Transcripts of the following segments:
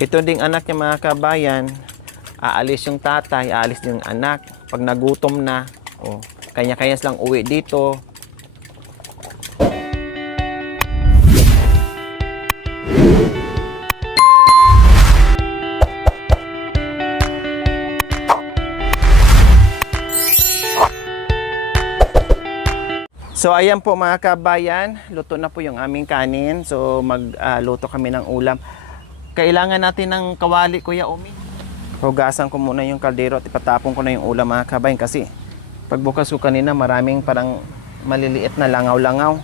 Ito ding anak niya mga kabayan, aalis yung tatay, aalis yung anak. Pag nagutom na, kanya-kanya lang uwi dito. So ayan po mga kabayan, luto na po yung aming kanin. So magluto kami ng ulam. Kailangan natin ng kawali, Kuya Omi. Hugasan ko muna yung kaldero at ipatapon ko na yung ulam mga kabayan kasi pagbukas ko kanina maraming parang maliliit na langaw-langaw.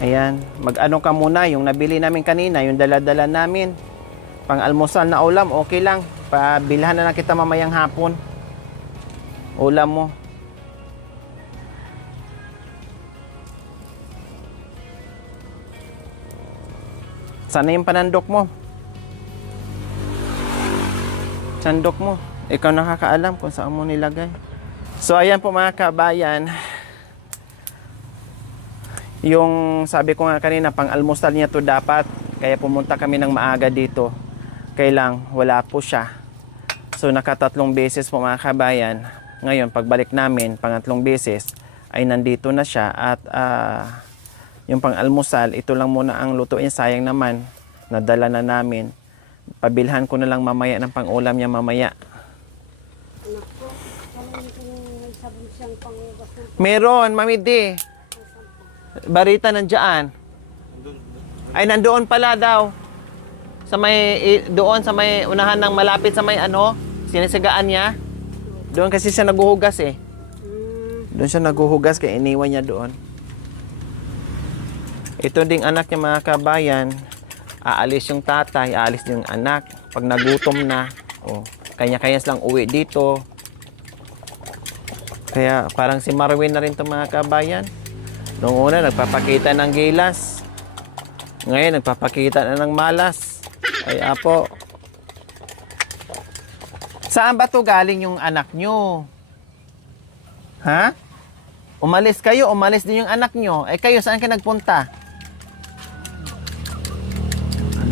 Ayan, mag-ano ka muna, yung nabili namin kanina, yung dala-dala namin. Pang-almusal na ulam, okay lang. Pabilhan na lang kita mamayang hapon. Ulam mo. Sana yung panandok mo. Sandok mo. Ikaw nakakaalam kung saan mo nilagay. So ayan po mga kabayan. Yung sabi ko nga kanina, pang-almusal niya to dapat. Kaya pumunta kami ng maaga dito. Kailang wala po siya. So nakatatlong beses po mga kabayan. Ngayon pagbalik namin, pangatlong beses, ay nandito na siya. At yung pang-almusal, ito lang muna ang lutuin. Sayang naman, nadala na namin. Pabilhan ko na lang mamaya ng pang-ulam niya mamaya. Meron, Mami D. Barita nandiyan. Ay, nandoon pala daw. Sa may, doon sa may unahan ng malapit sa may sinisigaan niya. Doon kasi siya naguhugas eh. Doon siya naguhugas kaya iniwan niya doon. Ito ding anak niya mga kabayan. Aalis yung tatay, aalis yung anak. Pag nagutom na, kanya-kanya lang uwi dito. Kaya parang si Marwin na rin ito mga kabayan. Noong una, nagpapakita ng gilas. Ngayon, nagpapakita na ng malas. Ay, apo. Saan ba to galing yung anak nyo? Ha? Umalis kayo, umalis din yung anak nyo. Eh, kayo, saan ka nagpunta?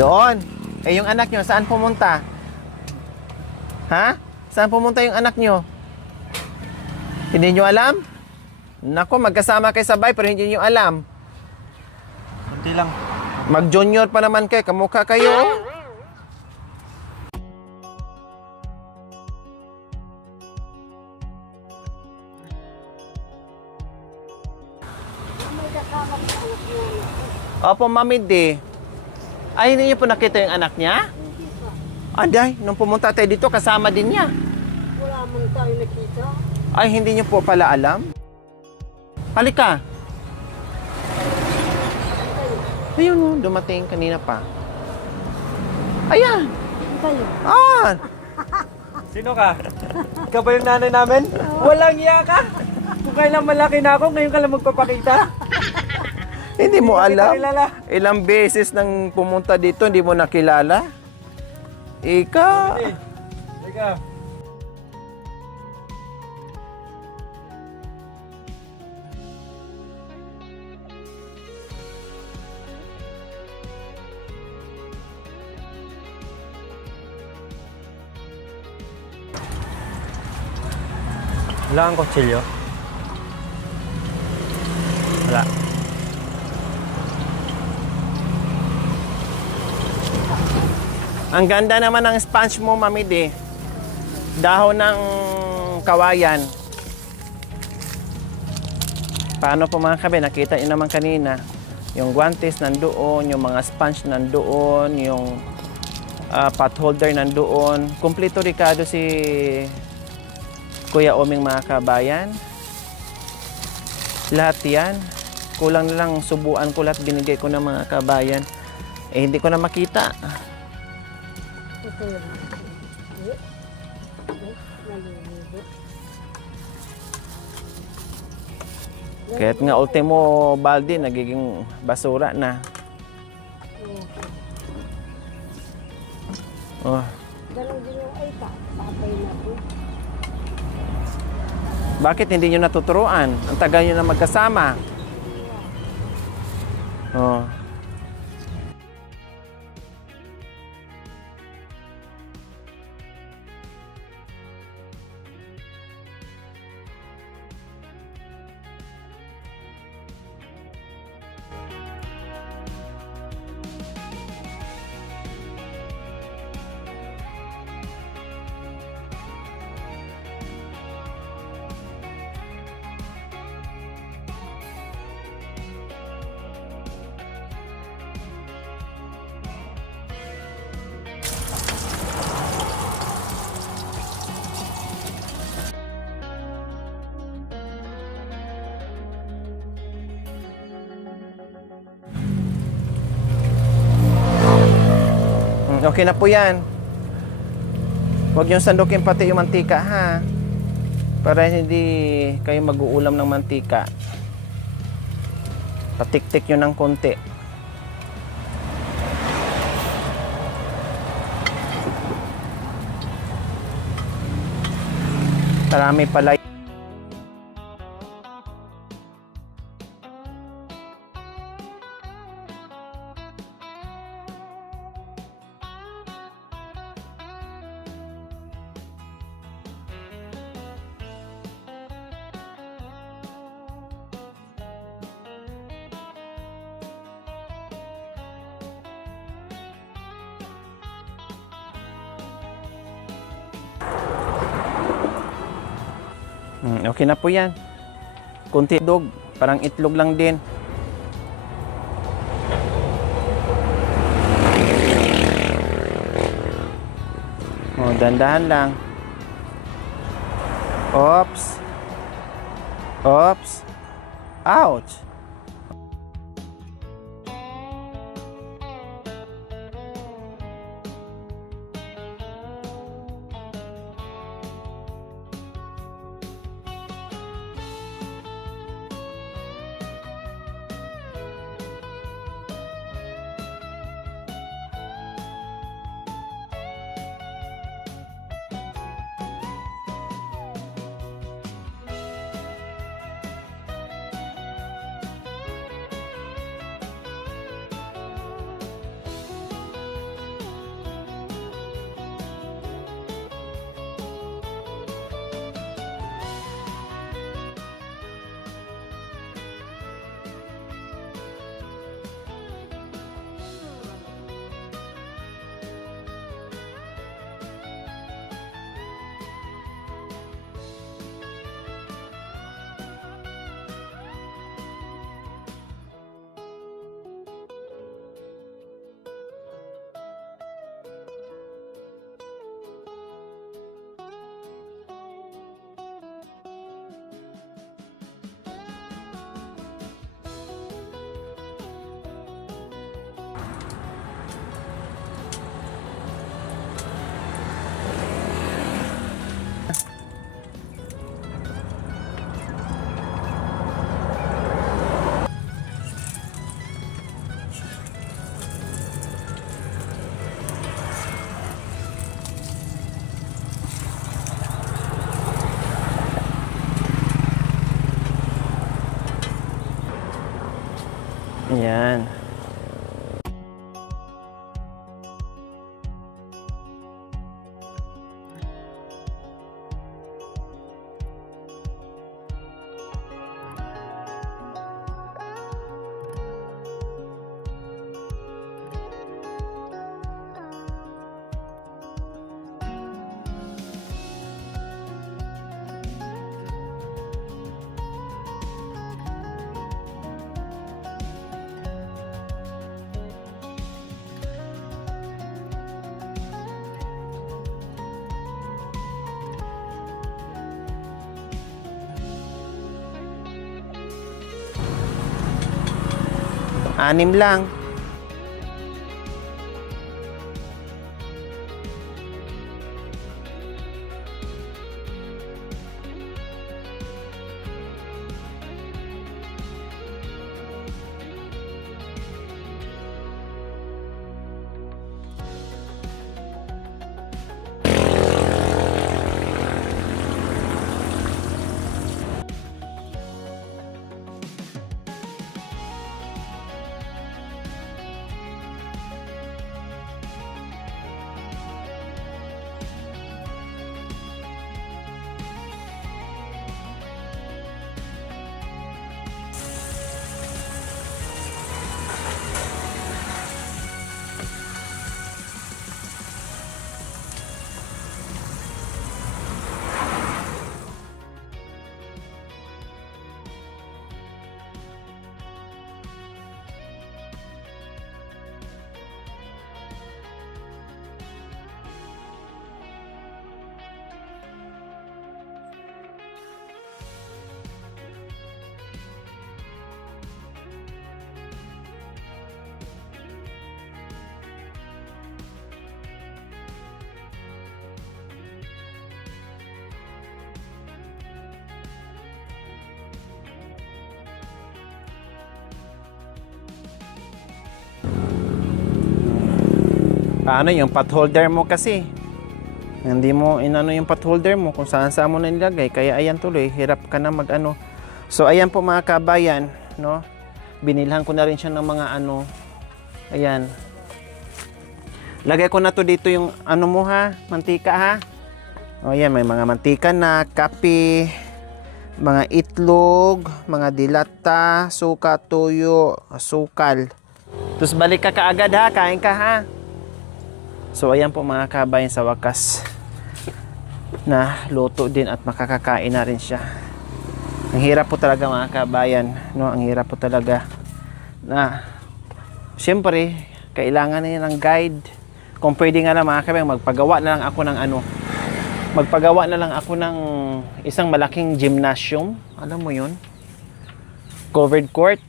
Doon. Eh, yung anak nyo, saan pumunta? Ha? Saan pumunta yung anak nyo? Hindi nyo alam? Nako, magkasama kayo sabay pero hindi nyo alam. Kunti lang. Mag-junior pa naman kayo, kamukha kayo. Opo, Mami D. Ay, hindi niyo po nakita yung anak niya? Hindi pa. Aday, nung pumunta tayo dito, kasama din niya. Wala man tayo nakita. Ay, hindi niyo po pala alam? Halika. Ayun, oh, dumating kanina pa. Ayan. Tayo. Ah, Sino ka? Ikaw ba yung nanay namin? Walang iya ka! Kung kailan malaki na ako, ngayon ka lang magpapakita. hindi mo Hindi kita alam. kilala. Ilang beses nang pumunta dito, hindi mo nakilala? Ika. Eh, Ikaw. Wala kang kutsilyo? Wala. Ang ganda naman ng sponge mo, Mami D. Dahon ng kawayan. Paano po mga kabe? Nakita niyo naman kanina. Yung guantes nandoon, yung mga sponge nandoon, yung pot holder nandoon. Kumpleto Ricardo si Kuya Oming mga kabayan. Lahat yan. Kulang na lang subuan ko lahat binigay ko ng mga kabayan. Eh hindi ko na makita. Ito lang. Nalilibot. Kaya't nga ultimo balde nagiging basura na. Oh. Ganun din yung ay papay na po. Bakit hindi nyo natuturuan? Ang tagal nyo na magkasama. Oh. Okay na po yan. Huwag yung sandukin pati yung mantika ha. Para hindi kayo mag-uulam ng mantika. Patik-tik yun ng konti. Marami pala. Okay na po yan. Kunti dog, parang itlog lang din. Oh, dandahan lang. Oops. Oops. Ouch. 6 lang. Paano yung pot holder mo kasi? Hindi mo inano yung pot holder mo kung saan saan mo na nilagay. Kaya ayan tuloy, hirap ka na mag-ano. So ayan po mga kabayan, no? Binilhan ko na rin siya ng mga ano. Ayan. Lagay ko na to dito yung ano mo ha, mantika ha. O ayan, may mga mantika na, kape, mga itlog, mga dilata, suka, tuyo, asukal. Tapos balik ka kaagad ha, kain ka ha. So ayan po mga kabayan, sa wakas na luto din at makakakain na rin siya. Ang hirap po talaga mga kabayan, no? Ang hirap po talaga na siyempre kailangan na ng guide. Kung pwede nga lang mga kabayan, magpagawa na lang ako ng ano. Magpagawa na lang ako ng isang malaking gymnasium. Alam mo 'yun? Covered court.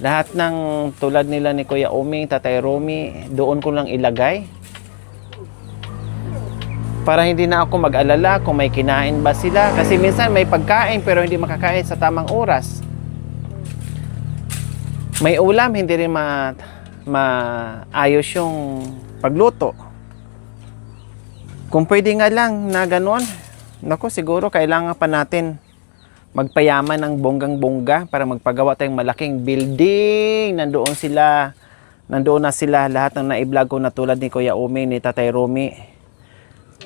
Lahat ng tulad nila ni Kuya Oming, Tatay Romy, doon ko lang ilagay. Para hindi na ako mag-alala kung may kinain ba sila. Kasi minsan may pagkain pero hindi makakain sa tamang oras. May ulam, hindi rin maayos yung pagluto. Kung pwede nga lang na gano'n, naku, siguro kailangan pa natin magpayaman ng bonggang-bongga para magpagawa tayong malaking building. Nandoon na sila lahat ng na-vlog ko na tulad ni Kuya Umi, ni Tatay Romy.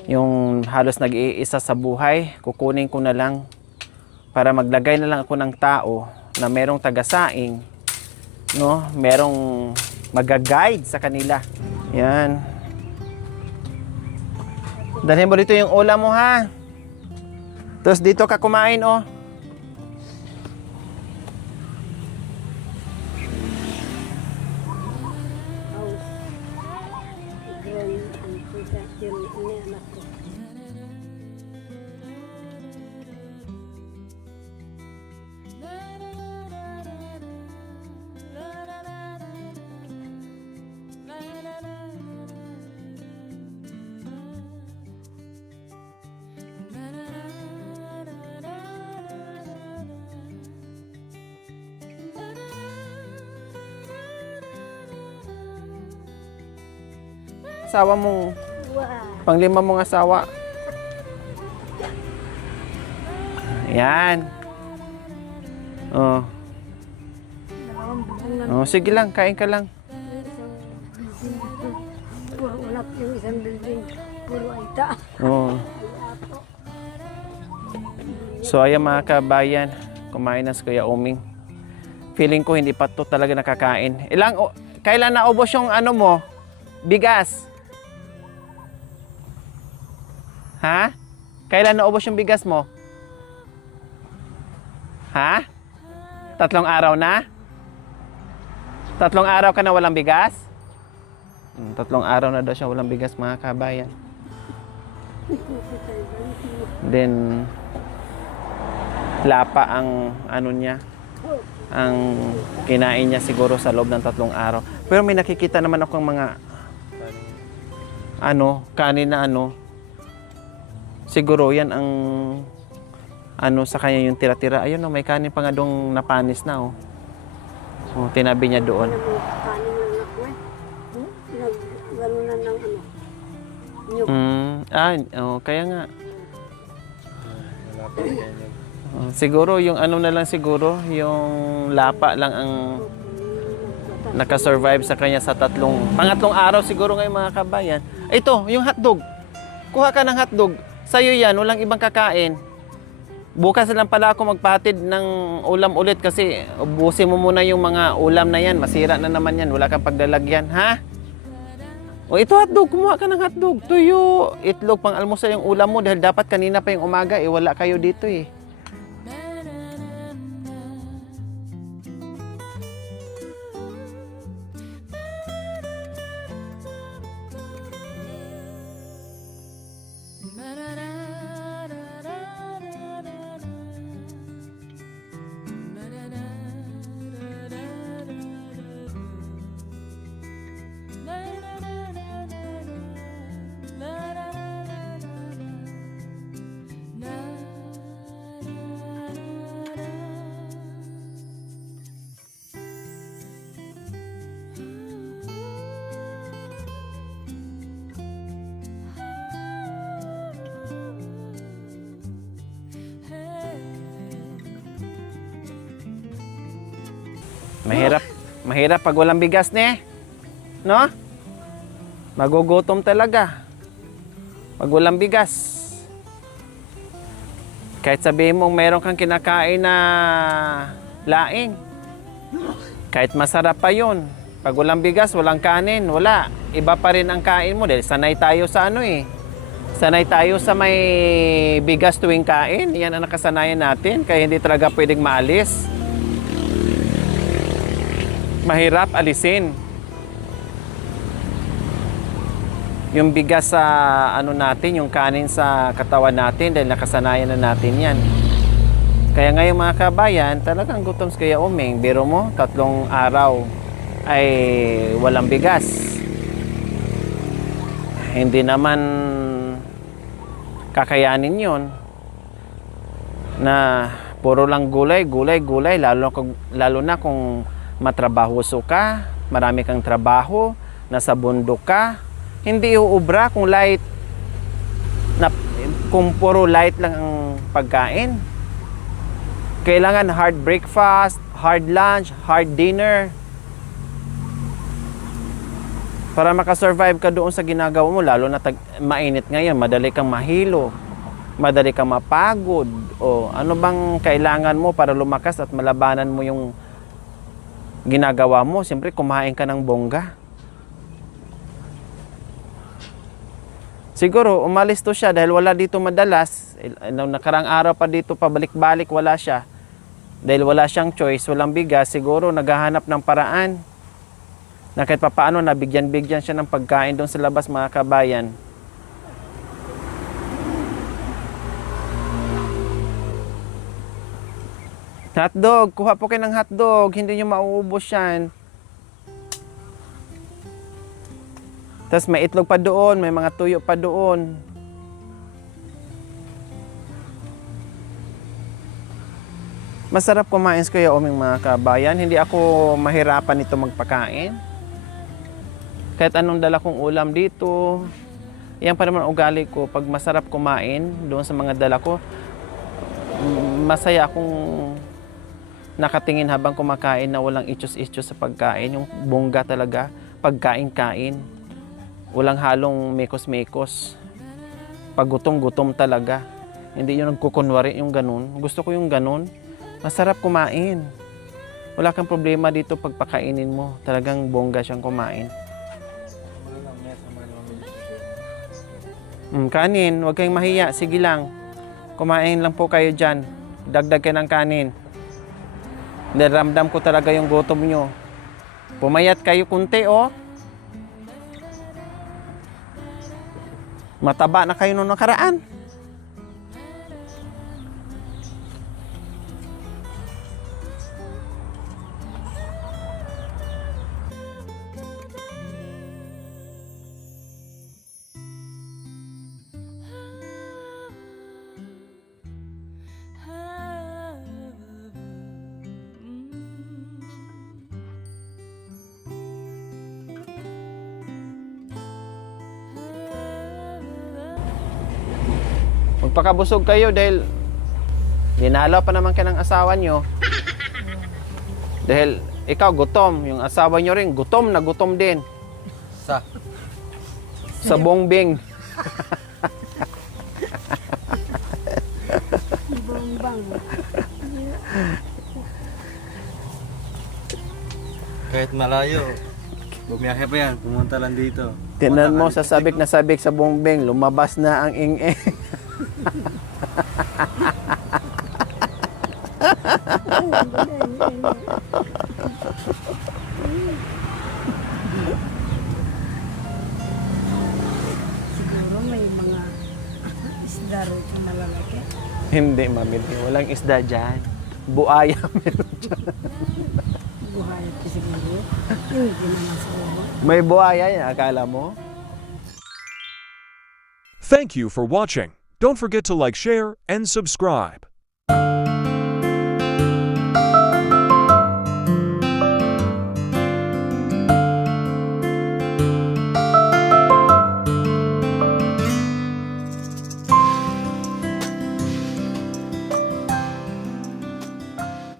Yung halos nag-iisa sa buhay, kukunin ko na lang para maglagay na lang ako ng tao na merong tagasaing, no? Merong mag-guide sa kanila. Yan. Dalhin mo dito yung ulam mo ha. Tapos dito ka kumain oh. Asawa mong panglima mong asawa. Ayan. Oh. Oh, sige lang, kain ka lang. Wala yung isang building, puro aita. Oh. So ayan mga kabayan, kumain na si Kuya Oming. Feeling ko hindi pa to talaga nakakain. Kailan naubos yung ano mo? Bigas? Ha? Kailan naubos yung bigas mo? Ha? 3 araw na? 3 araw ka na walang bigas? 3 araw na daw siya walang bigas mga kabayan. Then lapa ang ano niya. ang kinain niya siguro sa loob ng 3 araw. Pero may nakikita naman akong mga kanin na siguro yan ang sa kanya yung tira-tira. Ayun may kanin pa nga dong napanis na tinabi niya doon. Kanin lang ako Gano'n ng nyug. Kaya nga. Siguro yung na lang siguro, yung lapa lang ang nakasurvive sa kanya sa pangatlong araw siguro ngayon mga kabayan. Ito, yung hotdog. Kuha ka ng hotdog. Sa'yo yan, walang ibang kakain. Bukas lang pala ako magpatid ng ulam ulit kasi ubusin mo muna yung mga ulam na yan. Masira na naman yan. Wala kang paglalagyan, ha? O ito hotdog, kumuha ka ng hotdog. Tuyo, itlog, pang almusal yung ulam mo dahil dapat kanina pa yung umaga. Wala kayo dito eh. Mahirap pag walang bigas, ne? No? Magugutom talaga. Pag walang bigas. Kahit sabihin mong mayroon kang kinakain na laing. Kahit masarap pa yun. Pag walang bigas, walang kanin, wala. Iba pa rin ang kain mo dahil sanay tayo sa Sanay tayo sa may bigas tuwing kain. Yan ang nakasanayan natin. Kaya hindi talaga pwedeng maalis. Mahirap alisin yung bigas sa natin, yung kanin sa katawan natin dahil nakasanayan na natin yan. Kaya ngayon mga kabayan, talagang gutom si Kuya Uming. Biro mo, 3 araw ay walang bigas. Hindi naman kakayanin yon na puro lang gulay, lalo na kung matrabahoso ka, marami kang trabaho, nasa bundok ka, hindi uubra kung kung puro light lang ang pagkain. Kailangan hard breakfast, hard lunch, hard dinner. Para makasurvive ka doon sa ginagawa mo, lalo na mainit ngayon, madali kang mahilo, madali kang mapagod, o ano bang kailangan mo para lumakas at malabanan mo yung ginagawa mo? Siyempre, kumain ka ng bongga. Siguro, umalis to siya dahil wala dito madalas. Nung nakarang araw pa dito, pabalik-balik, wala siya. Dahil wala siyang choice, walang bigas, siguro naghahanap ng paraan na kahit papaano nabigyan-bigyan siya ng pagkain doon sa labas mga kabayan. Hotdog, kuha po kayo ng hotdog, hindi nyo mauubos yan. Tapos may itlog pa doon, may mga tuyo pa doon. Masarap kumain sa Kuya Uming mga kabayan, hindi ako mahirapan nito magpakain. Kahit anong dala kong ulam dito, yan pa naman ugali ko. Pag masarap kumain doon sa mga dala ko, masaya akong nakatingin habang kumakain na walang ichos-ichos sa pagkain. Yung bongga talaga, pagkain-kain. Walang halong mekos-mekos. Pag gutom-gutom talaga. Hindi yung nagkukunwari yung ganun. Gusto ko yung ganun. Masarap kumain. Wala kang problema dito pag pakainin mo. Talagang bongga siyang kumain. Kanin, huwag kayong mahiya. Sige lang. Kumain lang po kayo dyan. Dagdag kayo ng kanin. Naramdam ko talaga yung gutom nyo. Pumayat kayo kunti, oh. Mataba na kayo nung nakaraan. Magpakabusog kayo dahil dinalaw pa naman kayo ng asawa nyo. Dahil ikaw gutom, yung asawa nyo rin gutom na gutom din. Sa bongbing. Bombang. Kahit malayo, bumiyahe pa yan, pumunta lang dito. Tinan mo sa sabik na sabik sa bongbing, lumabas na ang ing-ing. Siguro may mga isda rito malalaki. Hindi, mami. Walang isda dyan. Buaya meron dyan. Buhay ito siguro. Hindi naman siguro. May buaya yan, akala mo? Thank you for watching. Don't forget to like, share, and subscribe.